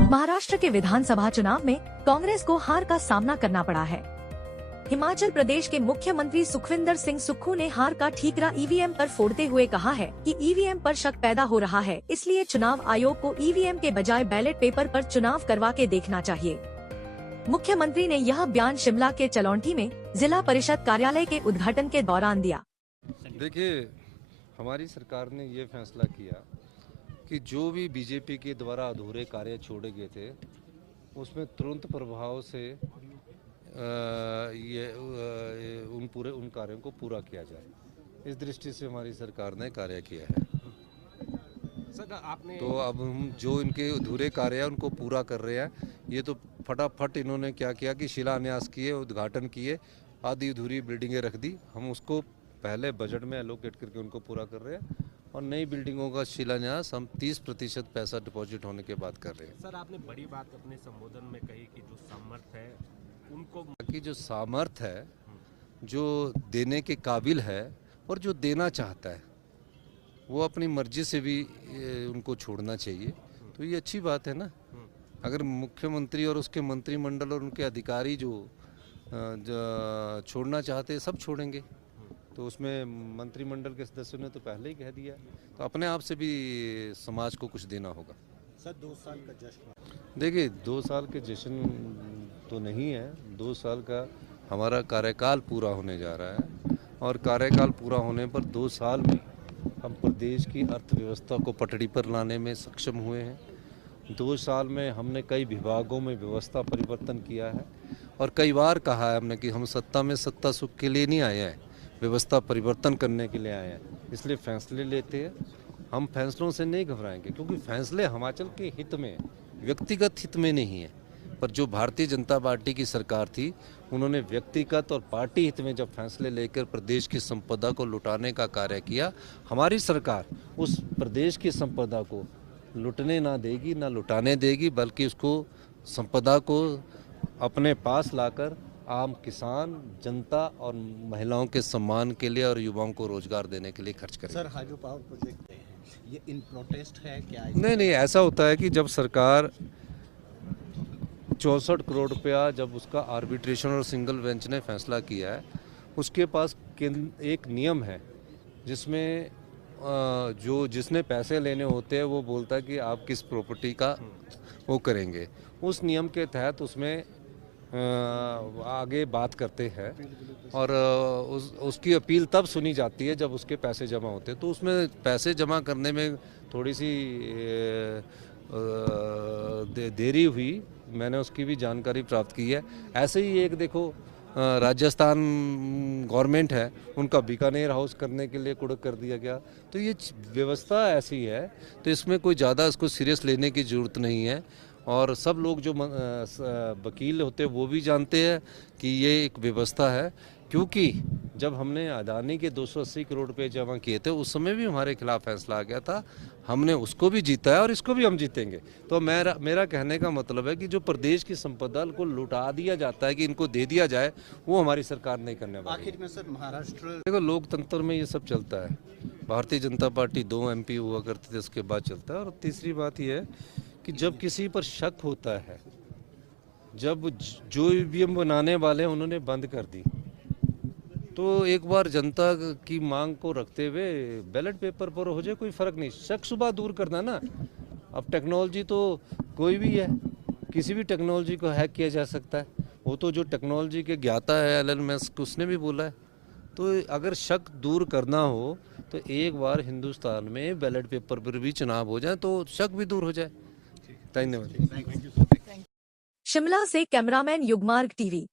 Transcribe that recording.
महाराष्ट्र के विधानसभा चुनाव में कांग्रेस को हार का सामना करना पड़ा है। हिमाचल प्रदेश के मुख्यमंत्री सुखविंदर सिंह सुक्खू ने हार का ठीकरा ईवीएम पर फोड़ते हुए कहा है कि ईवीएम पर शक पैदा हो रहा है, इसलिए चुनाव आयोग को ईवीएम के बजाय बैलेट पेपर पर चुनाव करवा के देखना चाहिए। मुख्यमंत्री ने यह बयान शिमला के चलौंठी में जिला परिषद कार्यालय के उद्घाटन के दौरान दिया। देखिए, हमारी सरकार ने ये फैसला किया कि जो भी बीजेपी के द्वारा अधूरे कार्य छोड़े गए थे उसमें तुरंत प्रभाव से उन कार्यों को पूरा किया जाए। इस दृष्टि से हमारी सरकार ने कार्य किया है। तो अब हम जो इनके अधूरे कार्य हैं उनको पूरा कर रहे हैं। ये तो फटाफट इन्होंने क्या किया कि शिलान्यास किए, उद्घाटन किए, आधी अधूरी बिल्डिंगें रख दी। हम उसको पहले बजट में एलोकेट करके उनको पूरा कर रहे हैं और नई बिल्डिंगों का शिलान्यास हम 30% पैसा डिपॉजिट होने के बाद कर रहे हैं। सर, आपने बड़ी बात अपने संबोधन में कही कि जो सामर्थ्य है उनको कि जो सामर्थ्य है, जो देने के काबिल है और जो देना चाहता है वो अपनी मर्जी से भी उनको छोड़ना चाहिए। तो ये अच्छी बात है ना। अगर मुख्यमंत्री और उसके मंत्रिमंडल और उनके अधिकारी जो छोड़ना चाहते हैं सब छोड़ेंगे, तो उसमें मंत्रिमंडल के सदस्यों ने तो पहले ही कह दिया, तो अपने आप से भी समाज को कुछ देना होगा। सर, 2 साल का जश्न, देखिए 2 साल के जश्न तो नहीं है, 2 साल का हमारा कार्यकाल पूरा होने जा रहा है और कार्यकाल पूरा होने पर 2 साल में हम प्रदेश की अर्थव्यवस्था को पटड़ी पर लाने में सक्षम हुए हैं। 2 साल में हमने कई विभागों में व्यवस्था परिवर्तन किया है और कई बार कहा है हमने कि हम सत्ता में सत्ता सुख के लिए नहीं आए हैं, व्यवस्था परिवर्तन करने के लिए आए हैं। इसलिए फैसले लेते हैं। हम फैसलों से नहीं घबराएंगे क्योंकि फैसले हिमाचल के हित में, व्यक्तिगत हित में नहीं है। पर जो भारतीय जनता पार्टी की सरकार थी उन्होंने व्यक्तिगत और पार्टी हित में जब फैसले लेकर प्रदेश की संपदा को लुटाने का कार्य किया, हमारी सरकार उस प्रदेश की संपदा को लुटने ना देगी, ना लुटाने देगी, बल्कि उसको संपदा को अपने पास लाकर आम किसान, जनता और महिलाओं के सम्मान के लिए और युवाओं को रोजगार देने के लिए खर्च करें। सर, हाइड्रो पावर प्रोजेक्ट ये इन प्रोटेस्ट है क्या? नहीं, ऐसा होता है कि जब सरकार 64 करोड़ रुपया जब उसका आर्बिट्रेशन और सिंगल बेंच ने फैसला किया है, उसके पास एक नियम है जिसमें जिसने पैसे लेने होते हैं वो बोलता है कि आप किस प्रॉपर्टी का वो करेंगे। उस नियम के तहत उसमें आगे बात करते हैं और उसकी अपील तब सुनी जाती है जब उसके पैसे जमा होते हैं। तो उसमें पैसे जमा करने में थोड़ी सी देरी हुई, मैंने उसकी भी जानकारी प्राप्त की है। ऐसे ही एक देखो राजस्थान गवर्नमेंट है, उनका बीकानेर हाउस करने के लिए कुड़क कर दिया गया। तो ये व्यवस्था ऐसी है, तो इसमें कोई ज़्यादा इसको सीरियस लेने की ज़रूरत नहीं है। और सब लोग जो वकील होते हैं वो भी जानते हैं कि ये एक व्यवस्था है, क्योंकि जब हमने अदानी के 280 करोड़ रुपए जमा किए थे उस समय भी हमारे खिलाफ फैसला आ गया था। हमने उसको भी जीता है और इसको भी हम जीतेंगे। तो मेरा कहने का मतलब है कि जो प्रदेश की संपदा को लुटा दिया जाता है कि इनको दे दिया जाए, वो हमारी सरकार नहीं करने वाली। आखिर में सर, महाराष्ट्र देखो लोकतंत्र में ये सब चलता है। भारतीय जनता पार्टी 2 MP हुआ करते थे, उसके बाद चलता है। और तीसरी बात यह है कि जब किसी पर शक होता है, जब जो ईवीएम बनाने वाले हैं उन्होंने बंद कर दी, तो एक बार जनता की मांग को रखते हुए बैलेट पेपर पर हो जाए, कोई फ़र्क नहीं। शक शुबा दूर करना ना। अब टेक्नोलॉजी तो कोई भी है, किसी भी टेक्नोलॉजी को हैक किया जा सकता है। वो तो जो टेक्नोलॉजी के ज्ञाता है एलन मस्क, उसने भी बोला है। तो अगर शक दूर करना हो तो एक बार हिंदुस्तान में बैलेट पेपर पर भी चुनाव हो जाए तो शक भी दूर हो जाए। धन्यवाद। शिमला से कैमरामैन युगमार्ग टीवी।